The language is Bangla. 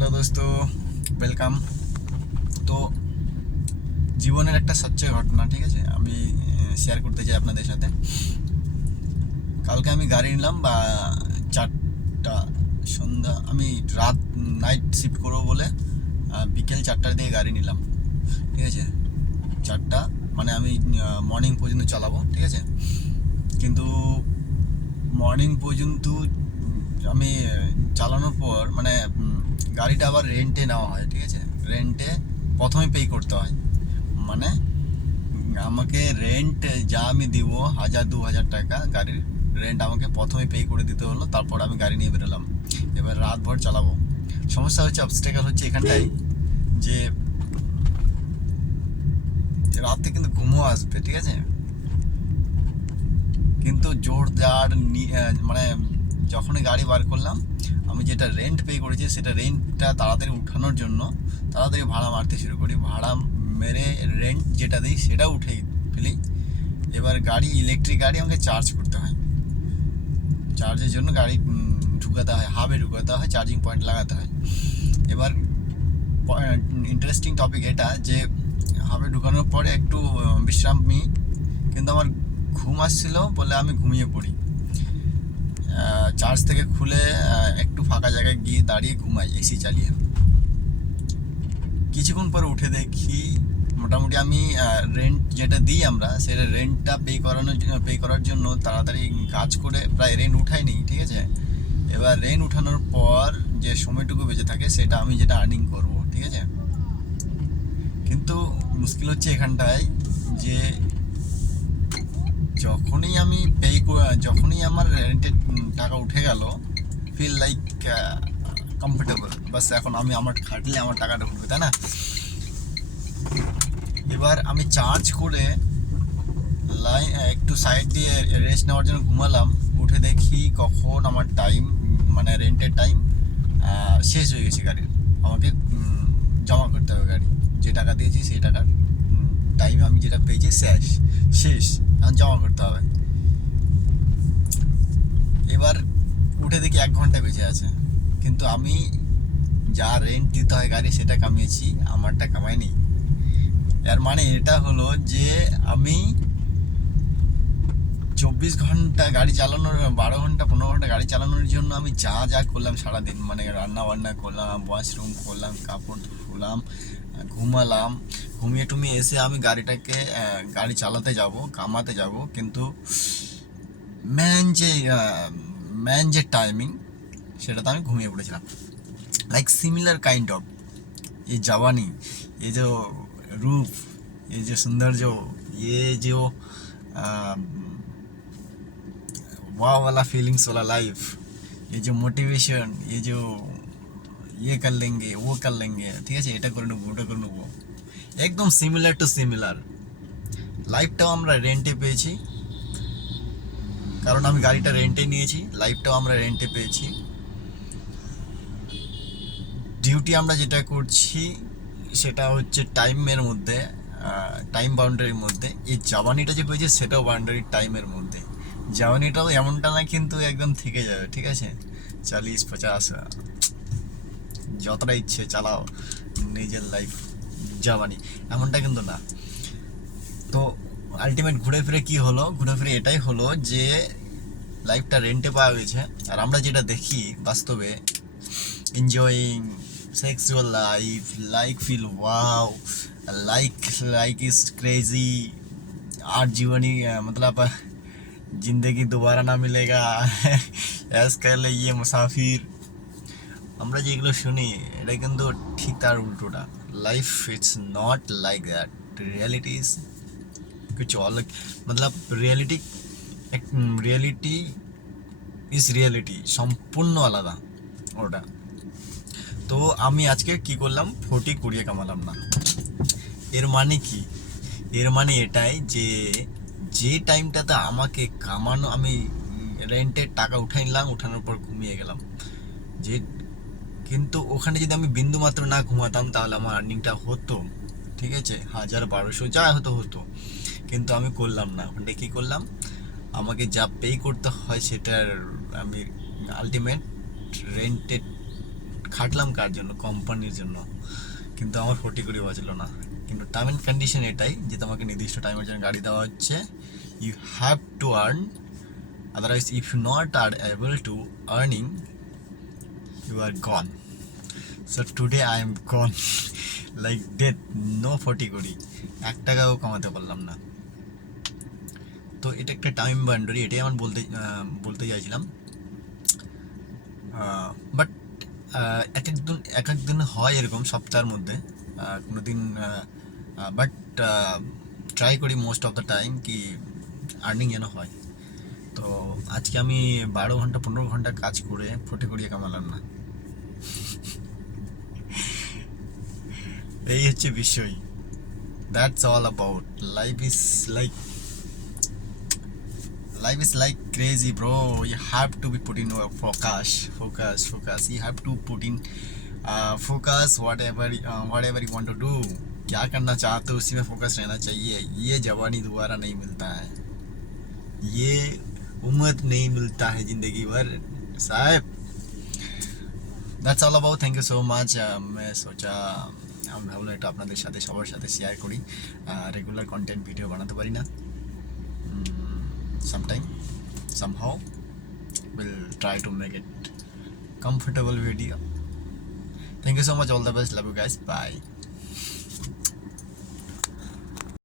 হ্যালো দোস্ত, ওয়েলকাম। তো জীবনের একটা সচ্চে ঘটনা, ঠিক আছে, আমি শেয়ার করতে চাই আপনাদের সাথে। কালকে আমি গাড়ি নিলাম 4টা সন্ধ্যা, আমি রাত নাইট শিফট করবো বলে বিকেল 4টার দিকে গাড়ি নিলাম, ঠিক আছে। 4টা মানে আমি মর্নিং পর্যন্ত চালাবো, ঠিক আছে। কিন্তু মর্নিং পর্যন্ত আমি চালানোর পর মানে গাড়িটা আবার রেন্টে নেওয়া হয়, ঠিক আছে। রেন্টে প্রথমে পে করতে হয়, মানে আমাকে রেন্ট যা আমি দিব 1,000-2,000 টাকা গাড়ির রেন্ট আমাকে প্রথমে পে করে দিতে হলো। তারপর আমি গাড়ি নিয়ে বেরোলাম, এবার রাত ভর চালাবো। সমস্যা হচ্ছে, অবস্টেকল হচ্ছে এখানটাই যে রাতে কিন্তু ঘুমও আসবে, ঠিক আছে। কিন্তু জোরদার মানে যখনই গাড়ি বার করলাম, আমি যেটা রেন্ট পে করেছি সেটা রেন্টটা তাড়াতাড়ি উঠানোর জন্য তাড়াতাড়ি ভাড়া মারতে শুরু করি। ভাড়া মেরে রেন্ট যেটা দিই সেটা উঠে ফেলি। এবার গাড়ি, ইলেকট্রিক গাড়ি আমাকে চার্জ করতে হয়। চার্জের জন্য গাড়ি ঢুকাতে হয়, হাবে ঢুকাতে হয়, চার্জিং পয়েন্ট লাগাতে হয়। এবার ইন্টারেস্টিং টপিক এটা যে হাবে ঢুকানোর পরে একটু বিশ্রাম নিই, কিন্তু আমার ঘুম আসছিল বলে আমি ঘুমিয়ে পড়ি। চার্জ থেকে খুলে একটু ফাঁকা জায়গায় গিয়ে দাঁড়িয়ে ঘুমাই এসি চালিয়ে। কিছুক্ষণ পরে উঠে দেখি মোটামুটি আমি রেন্ট যেটা দিই আমরা, সেটা রেন্টটা পে করার জন্য তাড়াতাড়ি কাজ করে প্রায় রেন্ট উঠাই নিই, ঠিক আছে। এবার রেন্ট উঠানোর পর যে সময়টুকু বেঁচে থাকে সেটা আমি যেটা আর্নিং করব, ঠিক আছে। কিন্তু মুশকিল হচ্ছে এখানটায় যে যখনই আমার রেন্টের টাকা উঠে গেল, ফিল লাইক কমফোর্টেবল, বাস এখন আমি আমার খাটলে আমার টাকাটা উঠবে, তাই না। এবার আমি চার্জ করে একটু সাইড দিয়ে রেস্ট নেওয়ার জন্য ঘুমালাম। উঠে দেখি কখন আমার টাইম, মানে রেন্টের টাইম শেষ হয়ে গেছে গাড়ির। আমাকে জমা করতে হবে গাড়ি, যে টাকা দিয়েছি সেই টাকার টাইম আমি যেটা পেয়েছি শেষ এখন জমা করতে হবে। এবার উঠে দেখি 1 ঘন্টা বেঁচে আছে, কিন্তু আমি যা রেন্ট দিতে হয় গাড়ি সেটা কামিয়েছি, আমারটা কামাইনি। এর মানে এটা হলো যে আমি 24 ঘন্টা গাড়ি চালানোর, 12 ঘন্টা 15 ঘন্টা গাড়ি চালানোর জন্য আমি যা যা করলাম সারাদিন, মানে রান্না বান্না করলাম, ওয়াশরুম করলাম, কাপড় ধুলাম, ঘুমালাম, ঘুমিয়ে টুমিয়ে এসে আমি গাড়ি চালাতে যাব, কামাতে যাব, কিন্তু ম্যান যে টাইমিং, সেটাতে আমি ঘুমিয়ে পড়েছিলাম। लाइक सिमिलर काइंड ऑफ ये जवानी, ये जो रूप, ये जो सुंदर, ये जो वाह वाला फीलिंग्स वाला लाइफ, ये जो मोटिवेशन, ये जो ये कर लेंगे वो कर लेंगे, ঠিক আছে, এটা করে নেবো ওটা করে নেবো, একদম সিমিলার টু সিমিলার। লাইফটাও আমরা রেন্টে পেয়েছি, কারণ আমি গাড়িটা রেন্টে নিয়েছি, লাইফটাও আমরা রেন্টে পেয়েছি। ডিউটি আমরা যেটা করছি সেটা হচ্ছে টাইমের মধ্যে, টাইম বাউন্ডারির মধ্যে। এই জার্নিটা যে পেয়েছি সেটাও বাউন্ডারি টাইমের মধ্যে। জার্নিটাও এমনটা না কিন্তু একদম থেকে যাবে, ঠিক আছে, 40-50 যতটা ইচ্ছে চালাও নিজের লাইফ জার্নি, এমনটা কিন্তু না। তো আলটিমেট ঘুরে ফিরে কি হলো, ঘুরে ফিরে এটাই হলো যে লাইফটা রেন্টে পাওয়া গেছে, আর আমরা যেটা দেখি বাস্তবে, enjoying sexual life, like feel wow, like is crazy, और जीवनी मतलब जिंदगी दोबारा ना मिलेगा, ऐस कर ले ये मुसाफिर, আমরা যেগুলো শুনি এটা কিন্তু ঠিক তার উল্টোটা। Life it's not like that, reality is कुछ अलग, मतलब रियलिटी ইজ রিয়েলিটি সম্পূর্ণ আলাদা ওটা। তো আমি আজকে কি করলাম, 40 কুড়িয়ে কামালাম না। এর মানে কি, এর মানে এটাই যে যে টাইমটাতে আমাকে কামানো, আমি রেন্টের টাকা উঠাই নিলাম, উঠানোর পর ঘুমিয়ে গেলাম যে, কিন্তু ওখানে যদি আমি বিন্দু মাত্র না ঘুমাতাম তাহলে আমার আর্নিংটা হতো, ঠিক আছে, 1000-1200 যা হতো, কিন্তু আমি করলাম না। ওখানটা কী করলাম, আমাকে যা পে করতে হয় সেটার আমি আলটিমেট রেন্টেড খাটলাম কার জন্য, কোম্পানির জন্য, কিন্তু আমার 40 কোটি বাঁচলো না। কিন্তু টার্ম অ্যান্ড কন্ডিশন এটাই যে তোমাকে নির্দিষ্ট টাইমের জন্য গাড়ি দেওয়া হচ্ছে, you have to earn, otherwise if you not are able to earning you are gone. So today I am gone like death, no 40 crore, 1 টাকাও কমাতে পারলাম না। তো এটা একটা টাইম বাউন্ডারি, এটাই আমার বলতে চাইছিলাম। বাট এক এক দিন হয় এরকম সপ্তাহের মধ্যে, কোনো দিন, বাট ট্রাই করি মোস্ট অফ দ্য টাইম কি আর্নিং যেন হয়। তো আজকে আমি 12 ঘন্টা 15 ঘন্টা কাজ করে 40 কোটি কামালাম না, এই হচ্ছে বিষয়। That's all about life is like, life is like crazy, bro. You have to be put in your focus. You have to put in focus, whatever you want to do, क्या करना चाहते हो उसी में फोकस रहना चाहिए। ये जवानी दोबारा नहीं मिलता है, ये उम्र नहीं मिलता है जिंदगी भर साहब। That's all about, thank you so much. मैं सोचा আমি ভাবলাম এটা আপনাদের সাথে সবার সাথে শেয়ার করি। রেগুলার কন্টেন্ট ভিডিও বানাতে পারি না, sometime somehow we'll try to make it comfortable video. Thank you so much, all the best, love you guys, bye.